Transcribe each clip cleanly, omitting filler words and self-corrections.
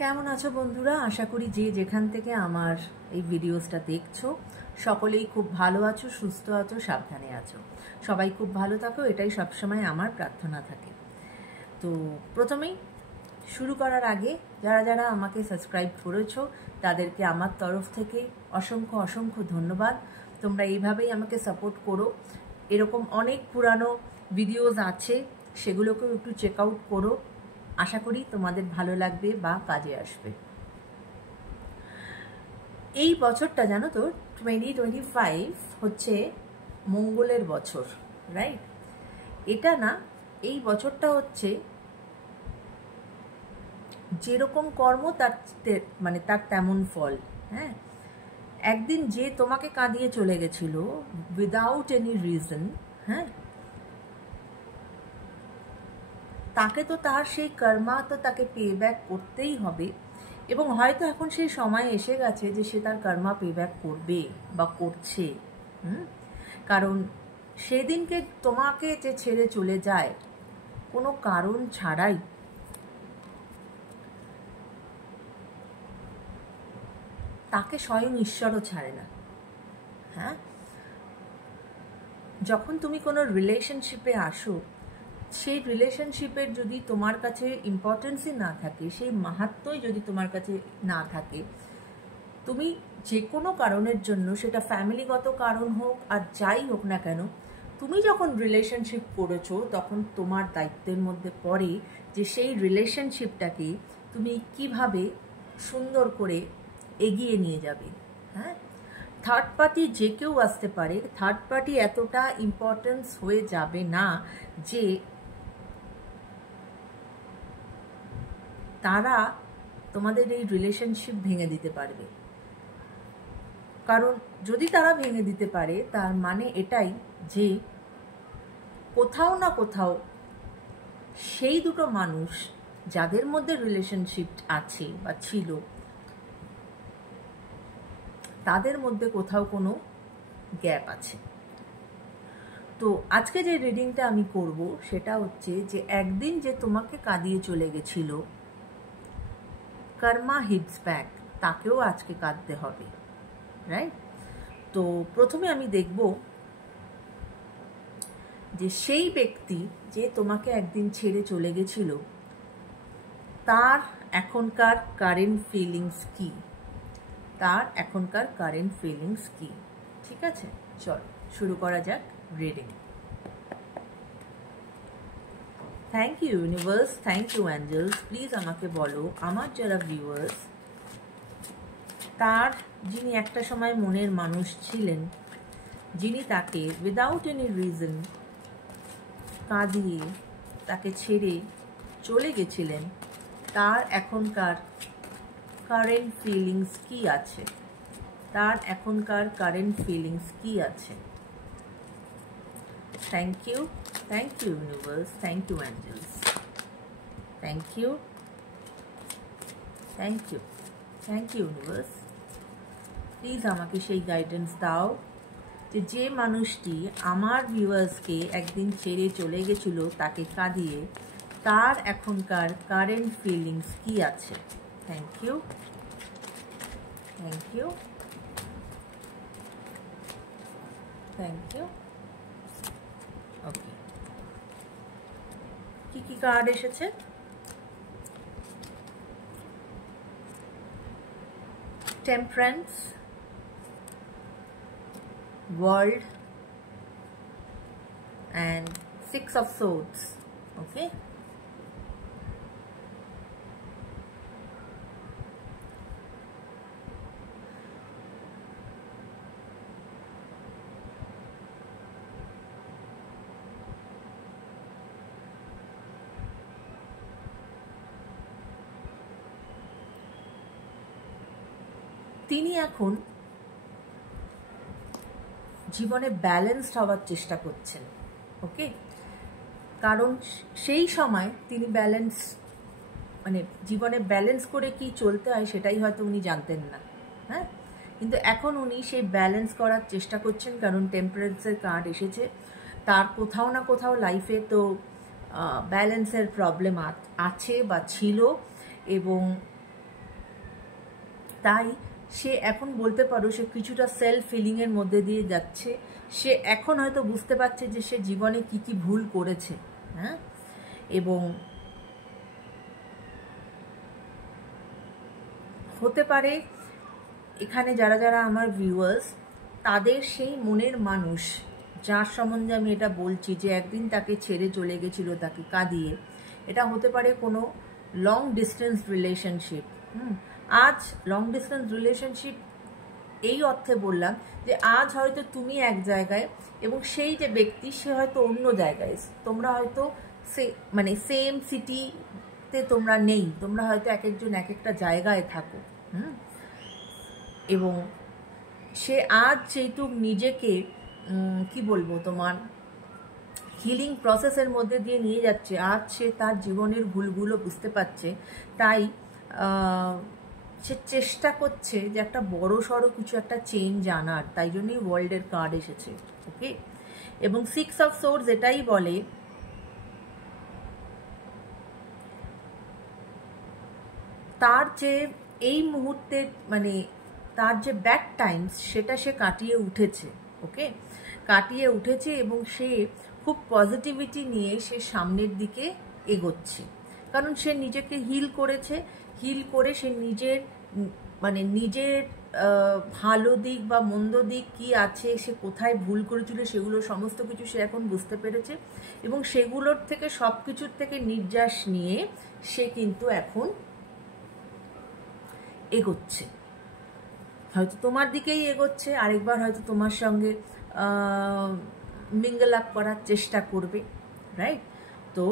কেমন আছো বন্ধুরা? আশা করি যে যেখান থেকে আমার এই ভিডিওসটা দেখছো সকলেই খুব ভালো আছো, সুস্থ আছো, সাবধানে আছো। সবাই খুব ভালো থাকো, এটাই সবসময় আমার প্রার্থনা থাকে। তো প্রথমেই শুরু করার আগে যারা যারা আমাকে সাবস্ক্রাইব করেছো তাদেরকে আমার তরফ থেকে অসংখ্য অসংখ্য ধন্যবাদ। তোমরা এইভাবেই আমাকে সাপোর্ট করো। এরকম অনেক পুরানো ভিডিওস আছে, সেগুলোকেও একটু চেক আউট করো। আশা করি তোমাদের ভালো লাগবে বা কাজে আসবে। এই বছরটা জানো তো 2025 হচ্ছে মঙ্গলের বছর, রাইট? এটা না, এই বছরটা হচ্ছে যেরকম কর্ম তার তার তেমন ফল। হ্যাঁ, একদিন যে তোমাকে কাঁদিয়ে চলে গেছিল উইদাউট এনি রিজন, হ্যাঁ, তাকে তো তার সেই কর্মা তো তাকে পে ব্যাক করতেই হবে। এবং হয়তো এখন সেই সময় এসে গেছে যে সে তার কর্মা পে ব্যাক করবে বা করছে। কারণ সেদিনকে তোমাকে যে ছেড়ে চলে যায় কোনো কারণ ছাড়াই, তাকে স্বয়ং ঈশ্বরও ছাড়ে না। হ্যাঁ, যখন তুমি কোনো রিলেশনশিপে আসো, সেই রিলেশনশিপের যদি তোমার কাছে ইম্পর্টেন্সই না থাকে, সেই মাহাত্ম্যই যদি তোমার কাছে না থাকে, তুমি যে কোনো কারণের জন্য, সেটা ফ্যামিলিগত কারণ হোক আর যাই হোক না কেন, তুমি যখন রিলেশনশিপ করেছো তখন তোমার দায়িত্বের মধ্যে পড়ে যে সেই রিলেশনশিপটাকে তুমি কিভাবে সুন্দর করে এগিয়ে নিয়ে যাবে। হ্যাঁ, থার্ড পার্টি যে কেউ আসতে পারে, থার্ড পার্টি এতটা ইম্পর্টেন্স হয়ে যাবে না যে তারা তোমাদের এই রিলেশনশিপ ভেঙে দিতে পারবে। কারণ যদি তারা ভেঙে দিতে পারে তার মানে এটাই যে কোথাও না কোথাও সেই দুটো মানুষ যাদের মধ্যে রিলেশনশিপ আছে বা ছিল, তাদের মধ্যে কোথাও কোনো গ্যাপ আছে। তো আজকে যে রিডিংটা আমি করব সেটা হচ্ছে যে একদিন যে তোমাকে কাঁদিয়ে চলে গেছিল, কর্মা হিটস ব্যাক, তাকেও আজকে কাঁদতে হবে, রাইট? তো প্রথমে আমি দেখব যে সেই ব্যক্তি যে তোমাকে একদিন ছেড়ে চলে গেছিল তার এখনকার কারেন্ট ফিলিংস কি, তার এখনকার কারেন্ট ফিলিংস কি। ঠিক আছে, চল শুরু করা যাক reading. Thank you universe, thank you angels. Please আমাকে বলো আমার যারা ভিউয়ার্স, তার যিনি একটা সময় মনের মানুষ ছিলেন, যিনি তাকে উইদাউট এনি রিজন কাঁদিয়ে তাকে ছেড়ে চলে গেছিলেন, তার এখনকার কারেন্ট ফিলিংস কি আছে, তার এখনকার কারেন্ট ফিলিংস কি আছে। Thank you universe, thank you angels, thank you universe. Please আমাকে সেই গাইডেন্স দাও যে যে মানুষটি আমার ভিউয়ার্সকে একদিন ছেড়ে চলে গেছিল তাকে কাঁদিয়ে, তার এখনকার কারেন্ট ফিলিংস কি আছে। থ্যাংক ইউ ওকে, কি কার্ড এসেছে? Temperance, world and 6 of swords. Okay, তিনি এখন জীবনে ব্যালেন্সড হওয়ার চেষ্টা করছেন। ওকে, কারণ সেই সময় তিনি জীবনে ব্যালেন্স করে কি চলতে হয় সেটাই হয়তো উনি জানতেন না। হ্যাঁ, কিন্তু এখন উনি সেই ব্যালেন্স করার চেষ্টা করছেন, কারণ টেম্পারেন্সের কার্ড এসেছে। তার কোথাও না কোথাও লাইফে তো ব্যালেন্সের প্রবলেম আছে বা ছিল, এবং তাই সে এখন বলতে পারো সে কিছুটা সেলফ ফিলিংয়ের মধ্যে দিয়ে যাচ্ছে। সে এখন হয়তো বুঝতে পারছে যে সে জীবনে কি কি ভুল করেছে, হ্যাঁ। এবং হতে পারে এখানে যারা যারা আমার ভিউয়ার্স, তাদের সেই মনের মানুষ যার সম্বন্ধে আমি এটা বলছি, যে একদিন তাকে ছেড়ে চলে গেছিল তাকে কাঁদিয়ে, এটা হতে পারে কোনো লং ডিস্টেন্স রিলেশনশিপ। আজ লং ডিস্টেন্স রিলেশনশিপ এই অর্থে বললাম যে আজ হয়তো তুমি এক জায়গায় এবং সেই যে ব্যক্তি সে হয়তো অন্য জায়গায়, তোমরা হয়তো মানে সেম সিটিতে তোমরা নেই, তোমরা হয়তো এক একজন এক একটা জায়গায় থাকো। এবং সে আজ যেহেতু নিজেকে কি বলবো তোমার হিলিং প্রসেসের মধ্যে দিয়ে নিয়ে যাচ্ছে, আজ সে তার জীবনের ভুলগুলো বুঝতে পারছে, তাই সে চেষ্টা করছে যে একটা বড় সড়ো কিছু একটা চেঞ্জ আনার, তাই জন্যই ওয়ার্ল্ডের কার্ড এসেছে। ওকে, এবং 6 অফ সোর্ডস এটাই বলে তার যে এই মুহূর্তে মানে তার যে ব্যাড টাইমস সেটা সে কাটিয়ে উঠেছে। ওকে, কাটিয়ে উঠেছে এবং সে খুব পজিটিভিটি নিয়ে সে সামনের দিকে এগোচ্ছে, কারণ সে নিজেকে হিল করেছে। হিল করে সে নিজের মানে নিজের ভালো দিক বা মন্দ দিক কি আছে, সে কোথায় ভুল করেছিল, সেগুলো সমস্ত কিছু সে এখন বুঝতে পেরেছে এবং সেগুলোর থেকে সব কিছুর থেকে নির্যাস নিয়ে সে কিন্তু এখন এগোচ্ছে। হয়তো তোমার দিকেই এগোচ্ছে, আরেকবার হয়তো তোমার সঙ্গে মিঙ্গল আপ করার চেষ্টা করবে, রাইট? তো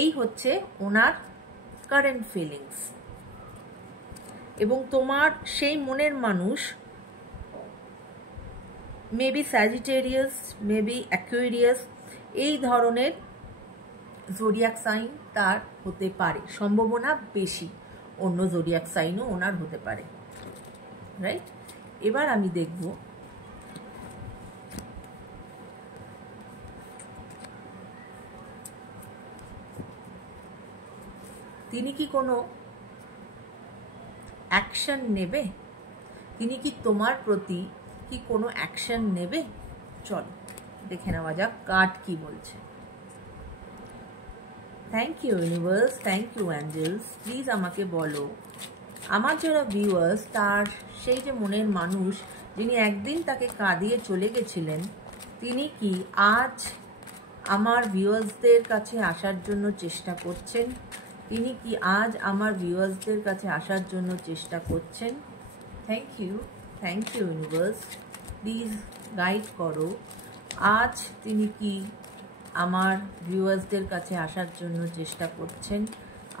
এই হচ্ছে ওনার কারেন্ট ফিলিংস। এবং তোমার সেই মনের মানুষ মেবি স্যাজিটেরিয়াস, মেবি অ্যাকুয়ারিয়াস, এই ধরনের জোডিয়াক সাইন তার হতে পারে, সম্ভাবনা বেশি অন্য জোডিয়াক সাইনও ওনার হতে পারে, রাইট? এবার আমি দেখব তিনি কি কোনো অ্যাকশন নেবে, তিনি কি তোমার প্রতি কি কোনো অ্যাকশন নেবে। চলো দেখে নেওয়া যাক কার্ড কি বলছে। Thank you universe, thank you angels, please আমাকে বলো আমার যারা ভিউয়ার্স, তার সেই যে মনের মানুষ যিনি একদিন তাকে কাঁদিয়ে চলে গেছিলেন, তিনি কি আজ আমার ভিউয়ার্সদের কাছে আসার জন্য চেষ্টা করছেন? তিনি কি আজ আমার ভিউয়ার্সদের কাছে আসার জন্য চেষ্টা করছেন? Thank you universe, please guide করো আজ তিনি কি আমার ভিউয়ার্সদের কাছে আসার জন্য চেষ্টা করছেন,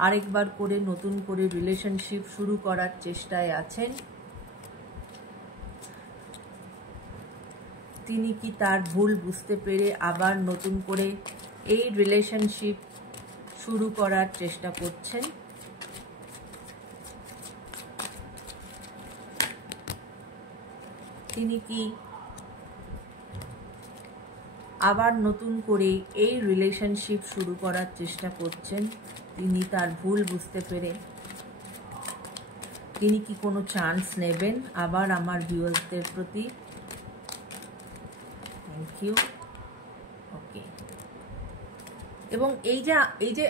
আরেকবার করে নতুন করে রিলেশনশিপ শুরু করার চেষ্টায় আছেন, তিনি কি তার ভুল বুঝতে পেরে আবার নতুন করে এই রিলেশনশিপ শুরু করার চেষ্টা করছেন, তিনি কি আবার নতুন করে এই রিলেশনশিপ শুরু করার চেষ্টা করছেন, তিনি তার ভুল বুঝতে পেরে, তিনি কি কোনো চান্স নেবেন আবার আমার ভিউয়ার্সদের প্রতি। Thank you. ওকে, এবং এই যে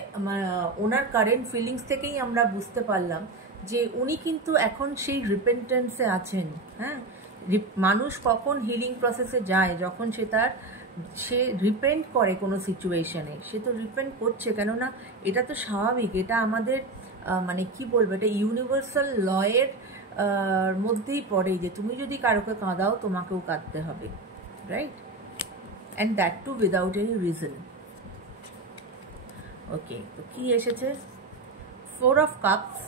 ওনার কারেন্ট ফিলিংস থেকেই আমরা বুঝতে পারলাম যে উনি কিন্তু এখন সেই রিপেন্টেন্সে আছেন। হ্যাঁ, মানুষ কখন হিলিং প্রসেসে যায়, যখন সে রিপেন্ট করে কোনো সিচুয়েশনে, সে তো রিপেন্ট করছে, কেননা এটা তো স্বাভাবিক, এটা আমাদের মানে কি বলবো, এটা ইউনিভার্সাল লয়ের মধ্যেই পড়ে যে তুমি যদি কারোকে কাঁদাও তোমাকেও কাঁদতে হবে, right? And that too without any reason. Okay, তো কি এসেছে? 4 of cups,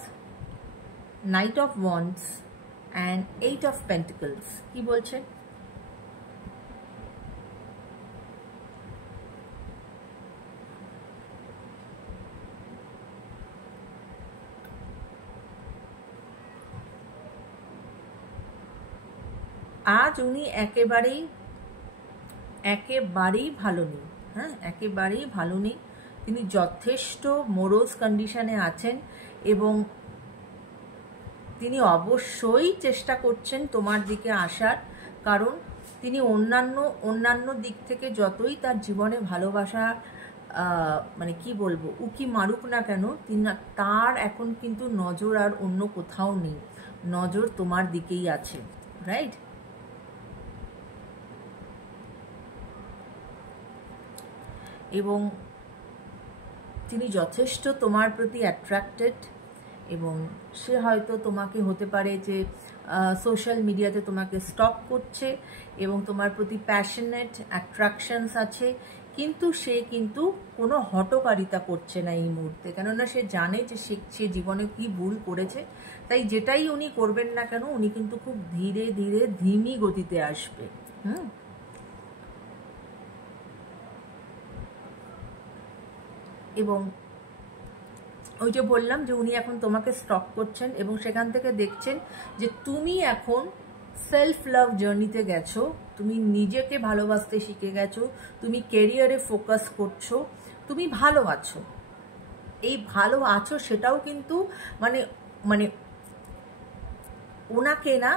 knight of wands and 8 of pentacles. কি বলছে? আজ উনি একেবারেই ভালো নেই। হ্যাঁ, একেবারেই ভালো নেই, তিনি যথেষ্ট মোরোজ কন্ডিশনে আছেন এবং তিনি অবশ্যই চেষ্টা করছেন তোমার দিকে আসার, কারণ তিনি অন্যান্য দিক থেকে যতই তার জীবনে ভালোবাসা মানে কি বলবো উকি মারুক না কেন, তার এখন কিন্তু নজর আর অন্য কোথাও নেই, নজর তোমার দিকেই আছে, রাইট? এবং তিনি যথেষ্ট তোমার প্রতি অ্যাট্রাক্টেড, এবং সে হয়তো তোমাকে হতে পারে যে সোশ্যাল মিডিয়াতে তোমাকে স্টক করছে এবং তোমার প্রতি প্যাশনেট অ্যাট্রাকশনস আছে, কিন্তু সে কিন্তু কোনো হঠকারিতা করছে না এই মুহূর্তে, কেননা সে জানে যে সে জীবনে কি ভুল করেছে। তাই যেটাই উনি করবেন না কেন, উনি কিন্তু খুব ধীরে ধীরে ধিমি গতিতে আসবে। এবং ওই যে বললাম যে উনি এখন তোমাকে স্টক করছেন এবং সেখান থেকে দেখছেন যে তুমি এখন সেলফ লাভ জার্নিতে গেছো, তুমি নিজেকে ভালোবাসতে শিখে গেছো, তুমি কেরিয়ারে ফোকাস করছো, তুমি ভালো আছো। এই ভালো আছো সেটাও কিন্তু মানে মানে ওনাকে না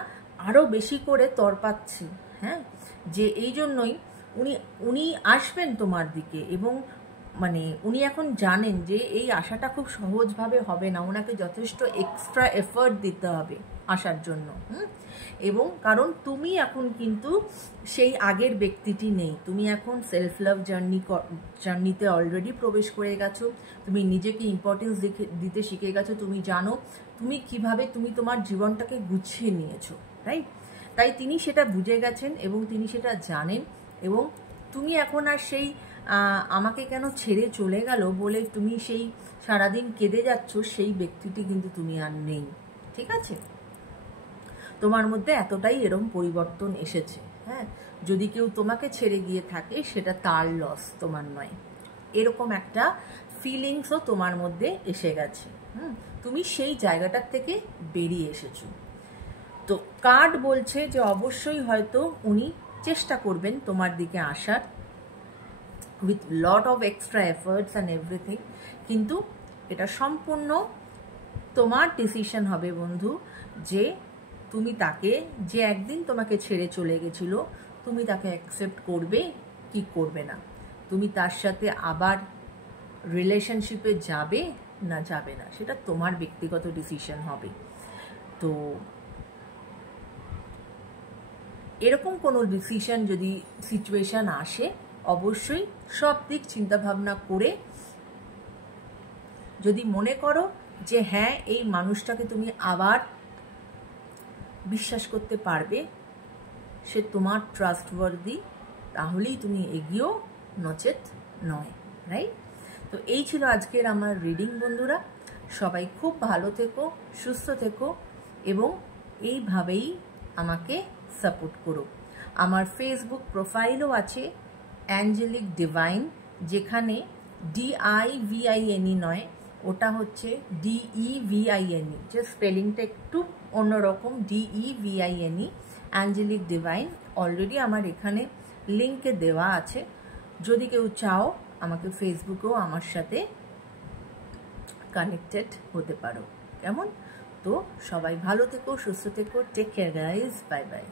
আরও বেশি করে তরপাচ্ছে, হ্যাঁ, যে এই জন্যই উনি আসবেন তোমার দিকে, এবং মানে উনি এখন জানেন যে এই আশাটা খুব সহজভাবে হবে না, ওনাকে যথেষ্ট এক্সট্রা এফর্ট দিতে হবে আসার জন্য। এবং কারণ তুমি এখন কিন্তু সেই আগের ব্যক্তিটি নেই, তুমি এখন সেলফ লাভ জার্নিতে অলরেডি প্রবেশ করে গেছো, তুমি নিজেকে ইম্পর্টেন্স দিতে শিখে গেছো, তুমি জানো তুমি কিভাবে তুমি তোমার জীবনটাকে গুছিয়ে নিয়েছো, রাইট? তাই তিনি সেটা বুঝে গেছেন এবং তিনি সেটা জানেন, এবং তুমি এখন আর সেই আমাকে কেন ছেড়ে চলে গেল বলে তুমি সেই সারাদিন কেঁদে যাচ্ছ, সেই ব্যক্তিটি কিন্তু তুমি আর নেই, ঠিক আছে? তোমার মধ্যে এতটাই এরকম পরিবর্তন এসেছে, হ্যাঁ, যদি কেউ তোমাকে ছেড়ে গিয়ে থাকে সেটা তার লস, তোমার নয়, এরকম একটা ফিলিংসও তোমার মধ্যে এসে গেছে। তুমি সেই জায়গাটার থেকে বেরিয়ে এসেছো। তো কার্ড বলছে যে অবশ্যই হয়তো উনি চেষ্টা করবেন তোমার দিকে আসার, with lot of extra efforts and everything, কিন্তু এটা সম্পূর্ণ তোমার ডিসিশন হবে বন্ধু, যে তুমি তাকে, যে একদিন তোমাকে ছেড়ে চলে গেছিল, তুমি তাকে অ্যাকসেপ্ট করবে কি করবে না, তুমি তার সাথে আবার রিলেশনশিপে যাবে না যাবে না, সেটা তোমার ব্যক্তিগত ডিসিশন হবে। তো এরকম কোনো ডিসিশন যদি সিচুয়েশান আসে, অবশ্যই সব দিক চিন্তাভাবনা করে যদি মনে করো যে হ্যাঁ এই মানুষটাকে তুমি আবার বিশ্বাস করতে পারবে, সে তোমার ট্রাস্টওয়ার্দি, তাহলেই তুমি এগিয়েও, নচেত নয়, রাইট? তো এই ছিল আজকের আমার রিডিং বন্ধুরা, সবাই খুব ভালো থেকো, সুস্থ থেকো, এবং এইভাবেই আমাকে সাপোর্ট করো। আমার ফেসবুক প্রোফাইলও আছে অ্যাঞ্জেলিক ডিভাইন, যেখানে DIVINE নয়, ওটা হচ্ছে DEVINE, যে স্পেলিংটা একটু অন্যরকম, DEVINE, অ্যাঞ্জেলিক ডিভাইন। অলরেডি আমার এখানে লিঙ্কে দেওয়া আছে, যদি কেউ চাও আমাকে ফেসবুকেও আমার সাথে কানেক্টেড হতে পারো, কেমন? তো সবাই ভালো থেকো, সুস্থ থেকো, take care guys, bye by.